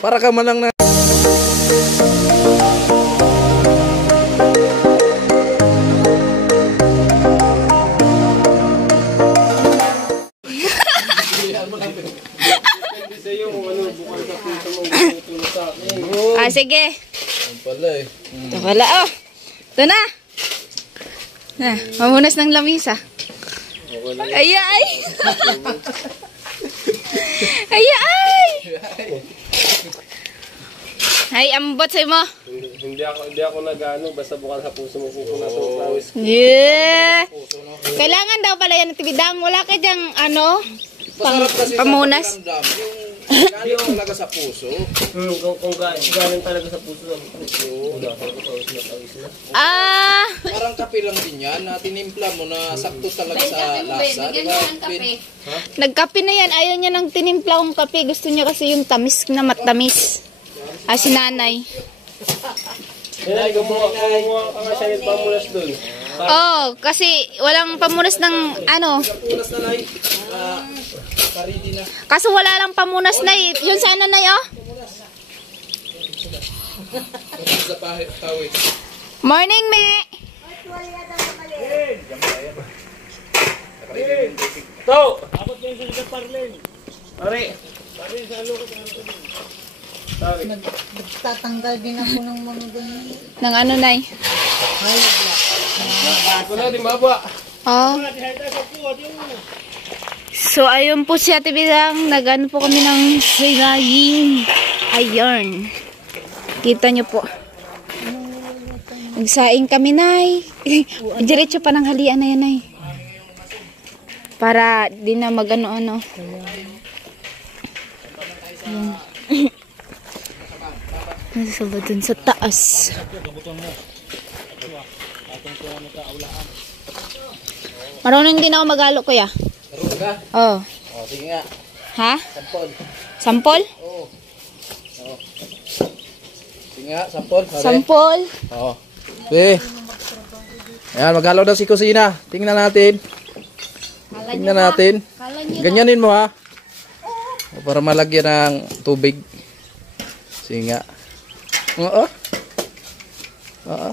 Para ka man lang na... Sige. Pala eh. Ito pala, oh. Ito na. Mamunas ng lamisa. Ay, ay. Ay, ay. Ay, ambot sa'yo mo. Hindi ako nag-ano, basta bukan sa puso mo pupunas. Yeah. Kailangan daw pala yan ng tibidang. Wala ka dyang, ano, pamunas. Galing talaga sa puso. Kung galing talaga sa puso. Parang kape lang din yan. Na tinimpla mo na sakto talaga sa lasa. Nagkape na yan. Ayaw niya ng tinimpla kong kape. Gusto niya kasi yung tamis na matamis. Si nanay. Nanay, gumawa ka nga siya ng pamunas doon. Oh, kasi walang pamunas ng ano. Pamunas na nay. Karidi na. Kaso wala lang pamunas na eh. Yun sa ano na oh. Sa tawid. Morning, me. To! Abot yan sa Parlen. Pare. Pare sa alukot. Nagtatanggal din ako ng mga ganyan. Ng ano, nay? Wala, di maba. Oh. So, ayun po si Ate Bidang. Nag-ano po kami ng sinaying iron. Kita nyo po. Nagsaing kami, nay. Diretso pa ng halian na yan, nay. Para di na mag-ano-ano. Nasa ba dun sa taas? Marunong din ako mag-alo, kuya. Marunong ka? Oo. Oh, sige nga. Ha? Sampol. Sampol? Oo. Oh. Sige nga, sampol. Sampol. Oo. Okay. Ayan, mag-alo daw si kusina. Tingnan natin. Tingnan natin. Ganyanin mo ha. Para malagyan ng tubig. Sige nga. Oo. Oo.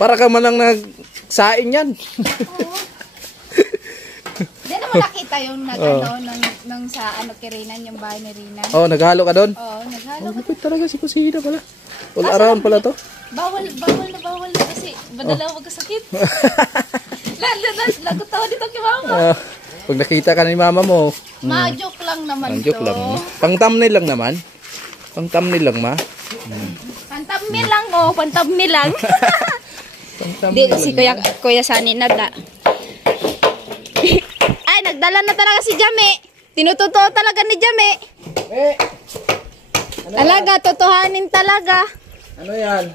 Para ka man lang nagsaing yan. Hindi naman nakita yung nag-ano ng sa ano kirinan, yung bahay ni Rinan. Oh, naghalo ka doon? Oo, naghalo. Oh, lapit talaga si kusina pala. All around pala to. Bawal na kasi badala magkasakit. Lagot tawa dito kay mama. Pag nakita ka ni mama mo. Ma-joke lang naman to. Joke lang. Pang-thumbnail lang naman. Pang-thumbnail lang ma. Pantabmi lang oh, pantabmi lang. Di kasi kuya Sani nada. Ay, nagdala na talaga si Jame. Tinututo talaga ni Jame. Talaga, totohanin talaga. Ano yan?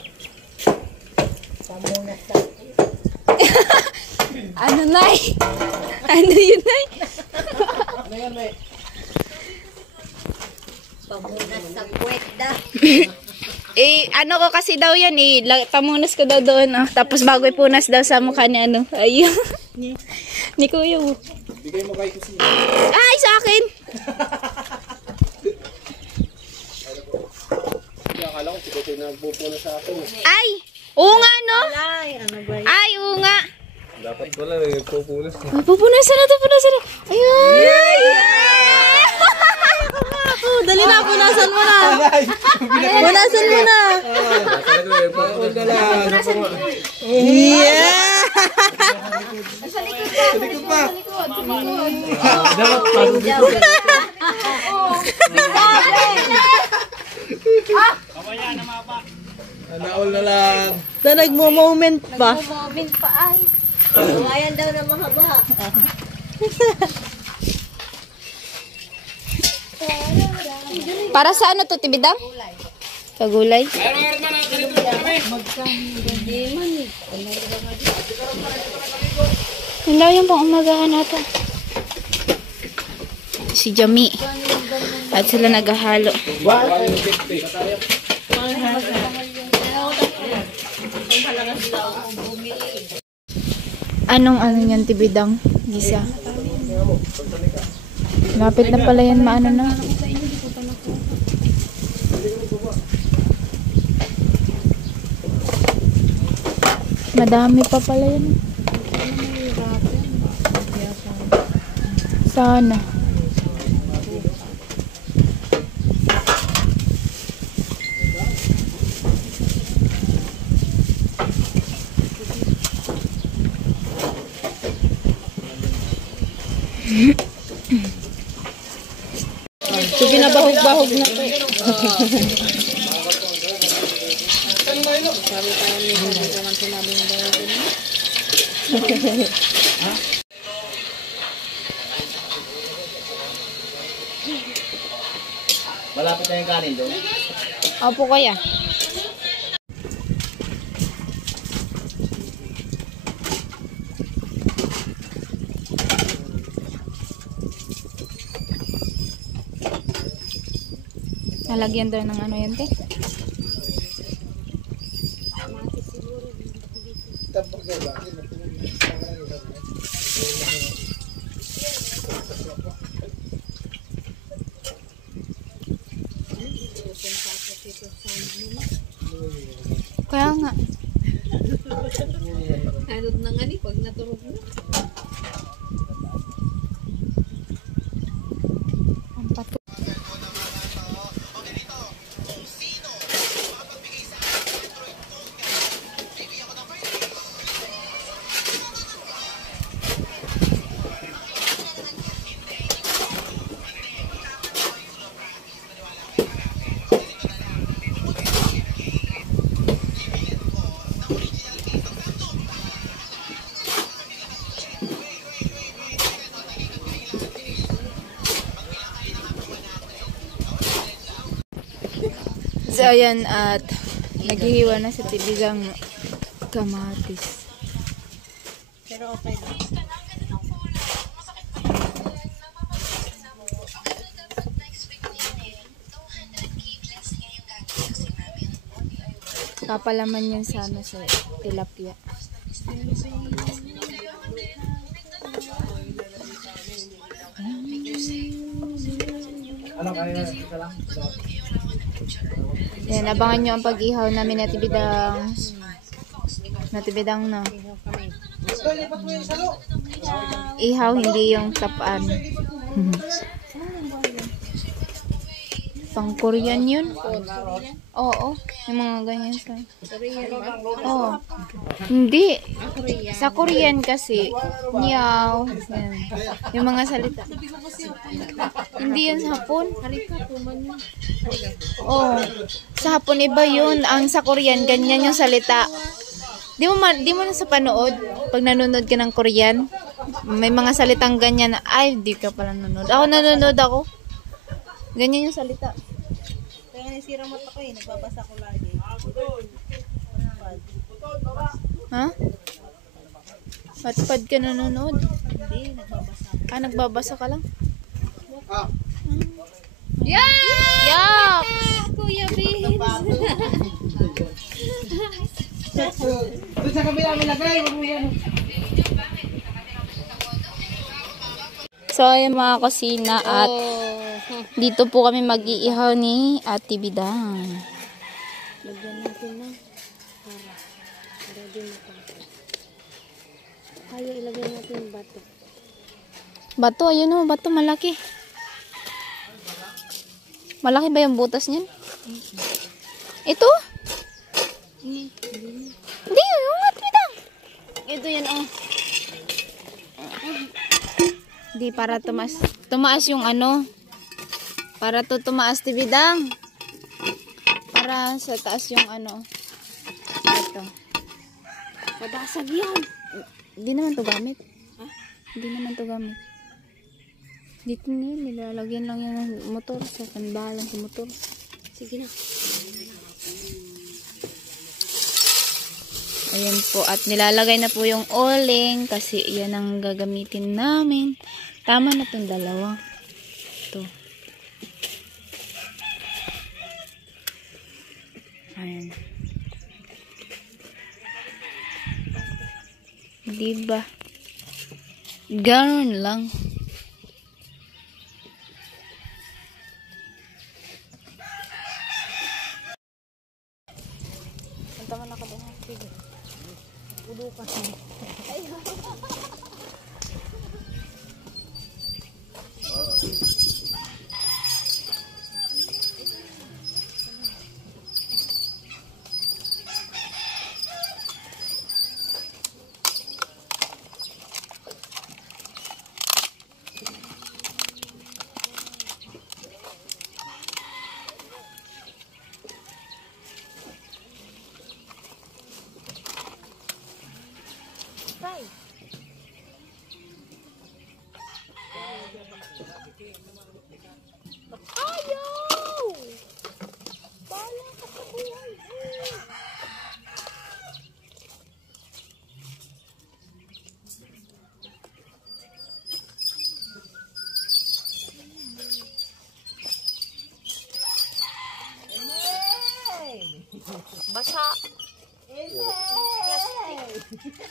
Ano, Nay? Ano yun, Nay? Ano yan, May? Pamunas sa kweta. Ano ko kasi daw yan pamunas ko daw doon tapos bago ipunas daw sa mukha ni ano. Ayun. Ni Kuya. Bigay mo kay kusina. Ay, sa akin. Akala ko si Kuya nagpupunas sa akin. Ay, oo nga no. Ano ba yun? Ay, oo nga. Dapat pala nagpupunas. Pupunasan na. Ayun. Dali na, punasan mo na. Punasan mo na. Yeah! Sa likod pa. Dapat pasok dito. Naol na lang. Na nagmo-moment pa. Moment pa ay. Ayan daw na mga baha. Para sa ano to, Tibidang? Sa gulay. Hindi yung pang umagahan natin. Si Jami. At sila naghahalo. Anong ano yan, Tibidang? Gisa. Lapit na pala yan, maano na. Madami pa pala yun. Sana. So, binabahog-bahog na po. Sabi tayo ni Hindi ko man sinabi ng bahog na. Malapit na yung kanin doon. Opo kaya. Nalagyan daw ng ano yan, te? Kaya nga. Anod na nga ni, pag naturog na. Ang pato. So, ayan, at naghihiwa na sa tibigang kamatis. Pero okay lang. Papalaman yan sa ano, sa tilapia. Ano kaya? Isa lang? Yan, abangan nyo ang pag-ihaw namin na tibidang. Na. Ihaw, hindi yung tapaan. Pang Korean yun? Oo, yung mga ganyan sa... Oo. Hindi. Sa Korean kasi, niyaw. Yan. Yung mga salita. Hindi yan sa Hapon. Oo. Sa Hapon iba yun. Ang sa Korean, ganyan yung salita. Di mo na sa panood, pag nanonood ka ng Korean, may mga salitang ganyan na, ay, di ka pala nanonood. Ako nanonood ako. Ganyan yung salita. Kaya nasira mata ko eh, nagbabasa ko lagi. Ha? Patpad ka nanonood? Hindi, nagbabasa. Nagbabasa ka lang? Yak! Yak! Kuya Bin! Doon sa kabila nilagay. Wag mo yan. So, yung mga kusina at dito po kami mag-iihaw ni Ate Bidang. Lagyan natin na. Ready na pa. Kaya ilagay natin yung bato. Bato, ayun o, bato malaki. Malaki ba yung butas niyan? Ito? Hindi, yung Ate Bidang. Ito yan oh. Hindi, para tumaas yung ano. Para to tumaas, tibidang. Para sa taas yung ano. Ito. Babasag yan. Hindi naman to gamit. Hindi naman to gamit. Dito nilalagyan lang yan ng motor. Sa panbalang sa motor. Sige na. Ayan po. At nilalagay na po yung oling. Kasi yan ang gagamitin namin. Tama na itong dalawa. Ito. Ayan. Diba? Ganon lang. Tama na ka ba? Sige. Ulo kasi. Right. Ayaw! Bala ka sa buhay. Basa. Plastic.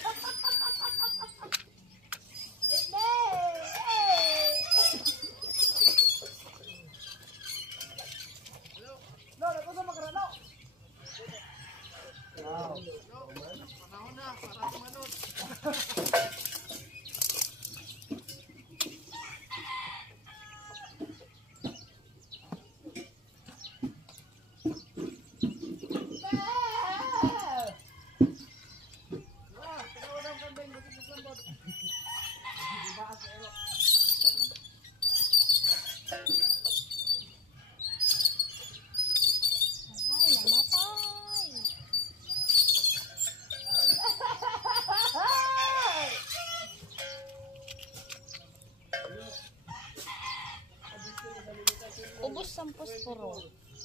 Ubus ang posporo.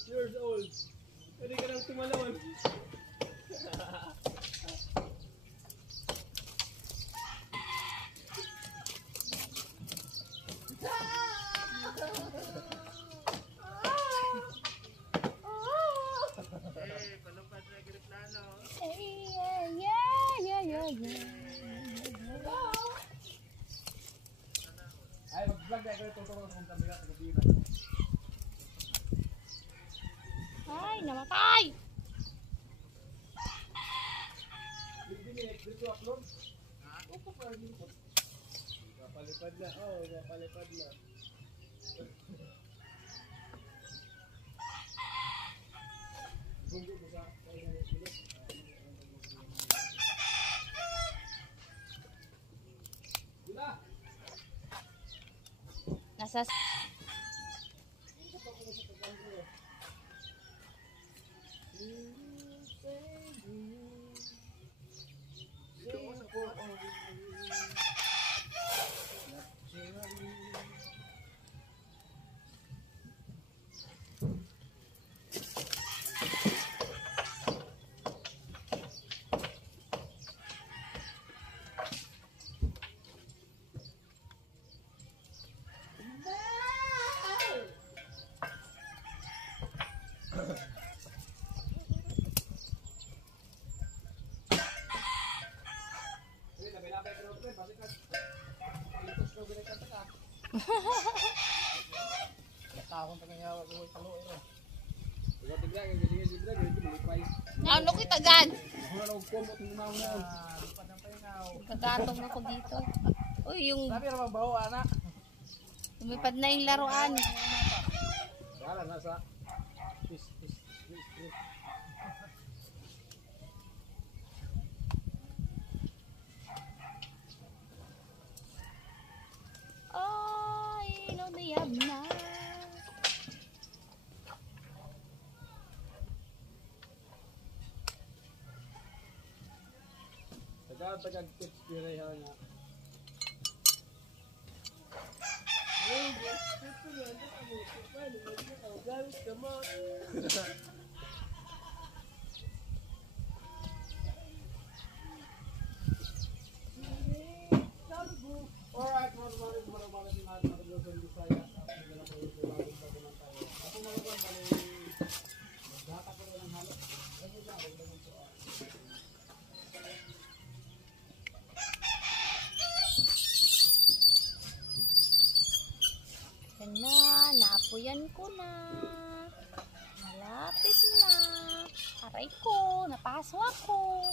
Years old. Pwede ka nang tumalawan. Ay, mag-vlog na ito. Tutulong kung kami sa gabi na. Ay, namatay! Dito upload? Opo, para dito. Napalipad na. Oo, napalipad na. Bunggo mo sa kaya na ulit. Gula! Nasa... Ano kita gan? Kagatong ako dito. Uy, yung lumipad na yung laruan. Wala nasa Ay, no diyab na. Tagal tips dire na. Yan na, naapuyan ko na. Malapit na. Aray ko, napaso ako.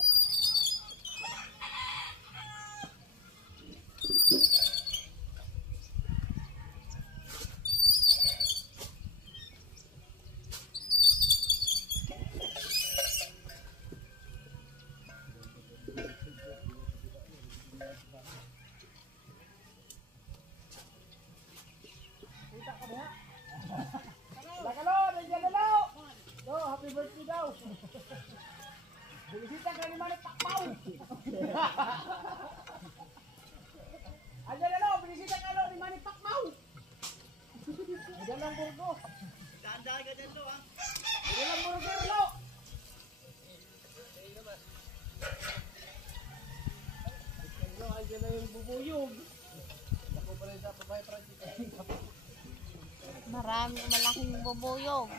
Marami malaking bubuyog.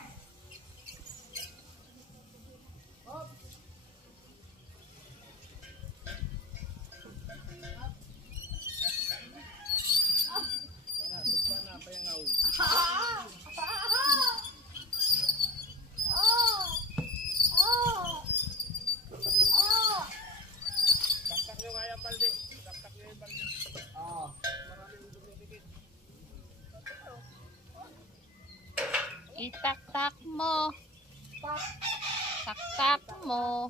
Itak-tak mo. Tak-tak mo.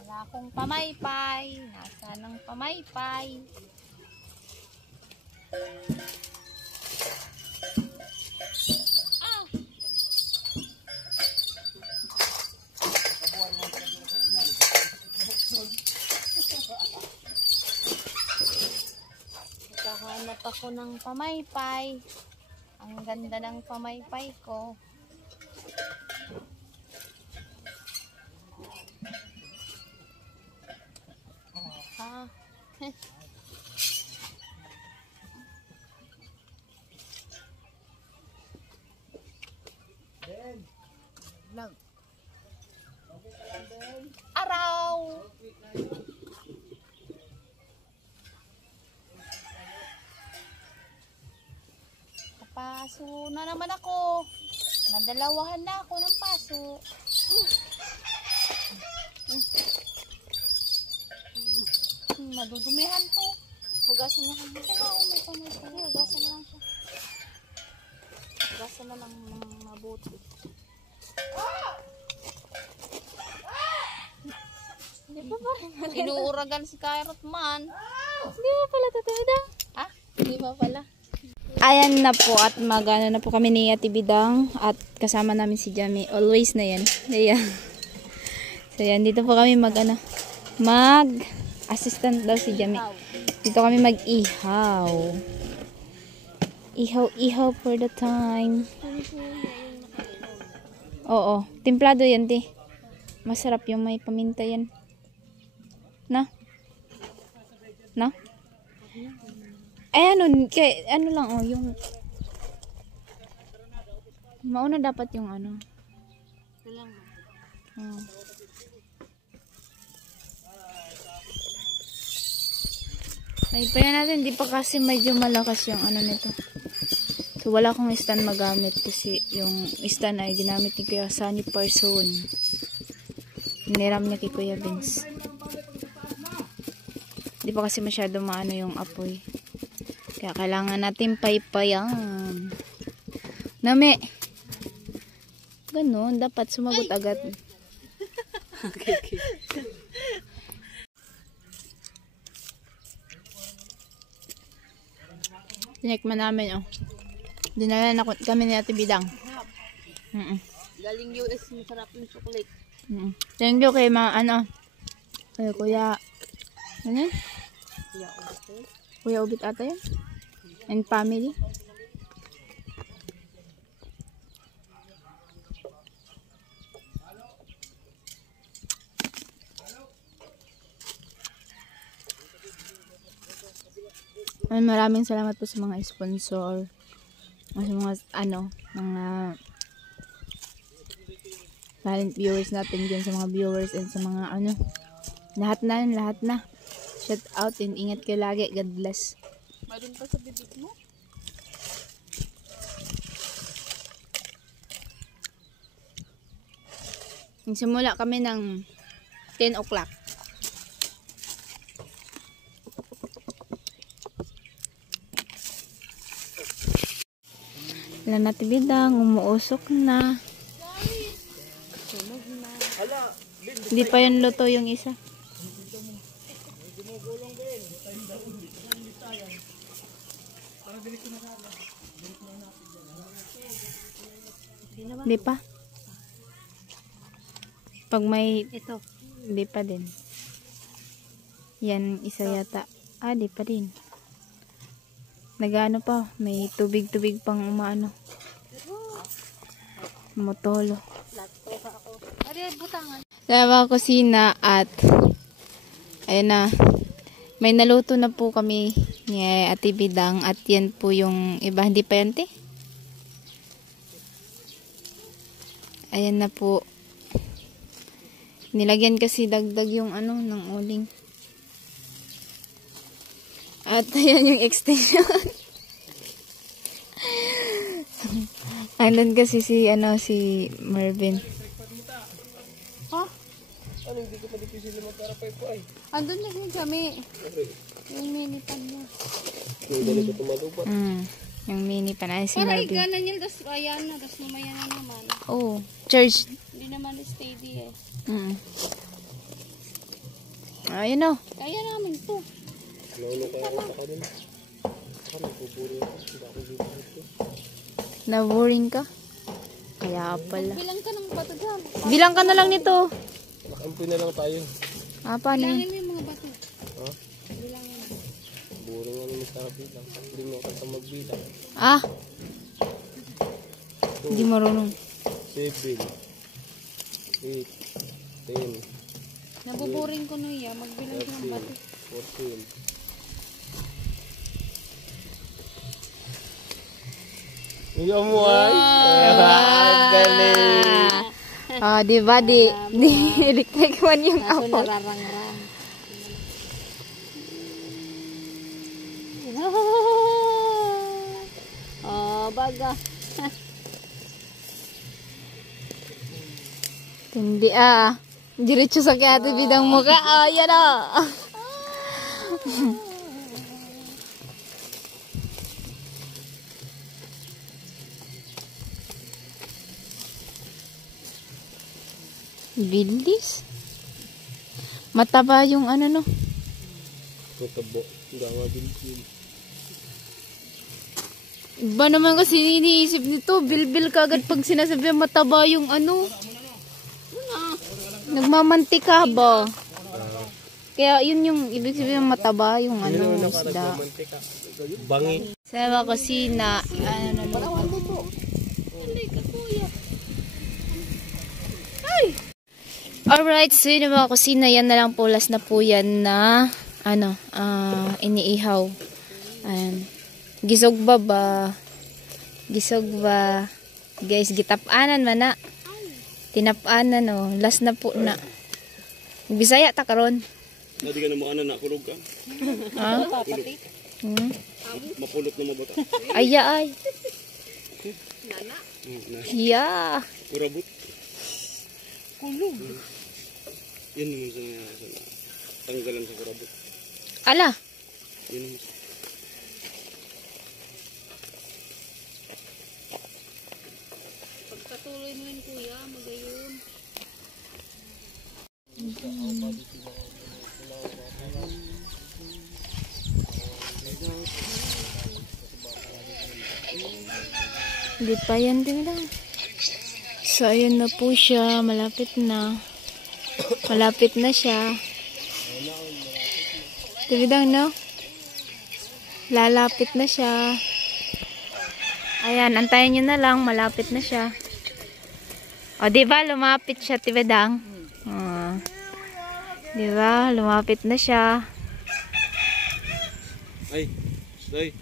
Wala akong pamaypay. Nasaan ang pamaypay? Ah! Naghahanap ako ng pamaypay. Ang ganda ng pamaypay ko. Ah. Vlog. Araw. Paso na naman ako. Nadalawahan na ako ng paso. Madudumihan to. Hugasan na lang. Hugasan na lang siya. Hugasan na lang mabuti. Hindi pa pa rin. Inuuragan si Carrot man. Hindi mo pala tatawid Ha? Hindi pa pala. Ayan na po at magana na po kami ni Ate Bidang at kasama namin si Jamie. Always na yan. Ayan. So yan, dito po kami mag-assistant daw si Jamie. Dito kami mag-ihaw. Ihaw for the time. Oo. Templado yan, te. Masarap yung may paminta yan. Na? Na? Ay, ano lang, oh, yung mauna dapat yung ano. Ito lang. Oh. Ay, payan natin, di pa kasi medyo malakas yung ano nito. So, wala akong stand magamit kasi yung stand ay ginamit ni Kuya Sunny Person. Hiniram niya kay Kuya Vince. Di pa kasi masyado maano yung apoy. Kaya kailangan natin paypayan. Nami. Ganun, dapat sumagot agad. Okay. Tinikman namin, oh. Dinala na kami ni Ate Bidang. Galing US, masarap yung chocolate. Thank you kay Kuya, ano yun? Kuya Ubit ata yun? And family. Maraming salamat po sa mga sponsor. Sa mga mga talent viewers natin dyan, sa mga viewers and sa mga lahat na. Shout out and ingat kayo lagi. God bless. Mayroon pa sa bibig mo? Simula kami ng 10 o'clock. Wala natin Bidang, umuusok na. Hindi pa yun luto yung isa. Hindi pa. Pag may Ito. hindi pa din. Yan, isa yata. Ah, di pa rin. Nagano pa, may tubig-tubig pang umaano. Motolo. Ari, butangan. Sa mga kusina at ayun na. May naluto na po kami ni Ate Bidang at yan po yung iba. Hindi pa yan, te? Ayan na po. Nilagyan kasi dagdag yung ano ng uling. At ayan yung extension. Andun kasi si Marvin. Ha? Ano, hindi ko pa dito sila magkarapay po ay. Andun na siya kami. Yung mini pan niya. Yung dali ko tumalubat. Yung mini pa na si Para Marvin. igana niya, tas ayan na, tas mamaya na naman. Oh, charge. Hindi naman steady eh. Ayun o. Kaya namin to. Naulo kaya ako ka din. Kami pupuri ako. Hindi ako dito dito. Na-boring ka? Kaya pala. Bilang ka ng bato dyan. Bilang ka na lang nito. Nakampi na lang tayo. Ah, paano yun? Bilangin mo yung mga bato. Ha? Bilangin mo. Buring nga naman sa bilang. Hindi mo kata magbilang. Ah. Hindi marunong. 7, 8, 10, Nabuburing ko nuya. Magbilang ka ng bato. 14. Ikaw mo ay. Galing. Ah, di ba? Di electric man yung Kaso apple. nararangrang. Oh, baga. Hindi ah. Diretso sa kaya Ate Bidang mukha. Ah, yan ah. Bilis. Mataba yung ano no. Matabo. Hindi nga bilbil. Iba naman kasi iniisip nito. Bilbil kagad pag sinasabi mataba yung ano. Nagmamantika ba? Kaya yun yung ibig sabihin mataba yung ano isda. Bangi. Sa mga kusina, ano na luto. Alright, so yun yung mga kusina, yan na lang po, last na po yan na, iniihaw. Ayan. Gisog ba? Gisog ba? Guys, gitapanan man na. Tinapanan, oh. Last na po na. Bisaya ta karon. Hindi ka na makana na kulog ka. Ha? Mapulot na mabata. Aya ay. Yeah. Kurabot. Kulog. Yan naman sa tanggalan sa kurabot. Ala. Yan naman. Pagpatuloy mo yun kuya, magayon. Hindi pa yan din lang. So, ayan na po siya. Malapit na. Malapit na siya. Tibidang, no? Lalapit na siya. Ayan, antayin nyo na lang. Malapit na siya. O, diba? Lumapit siya, Tibidang. Diba? Lumapit na siya. Ay, day.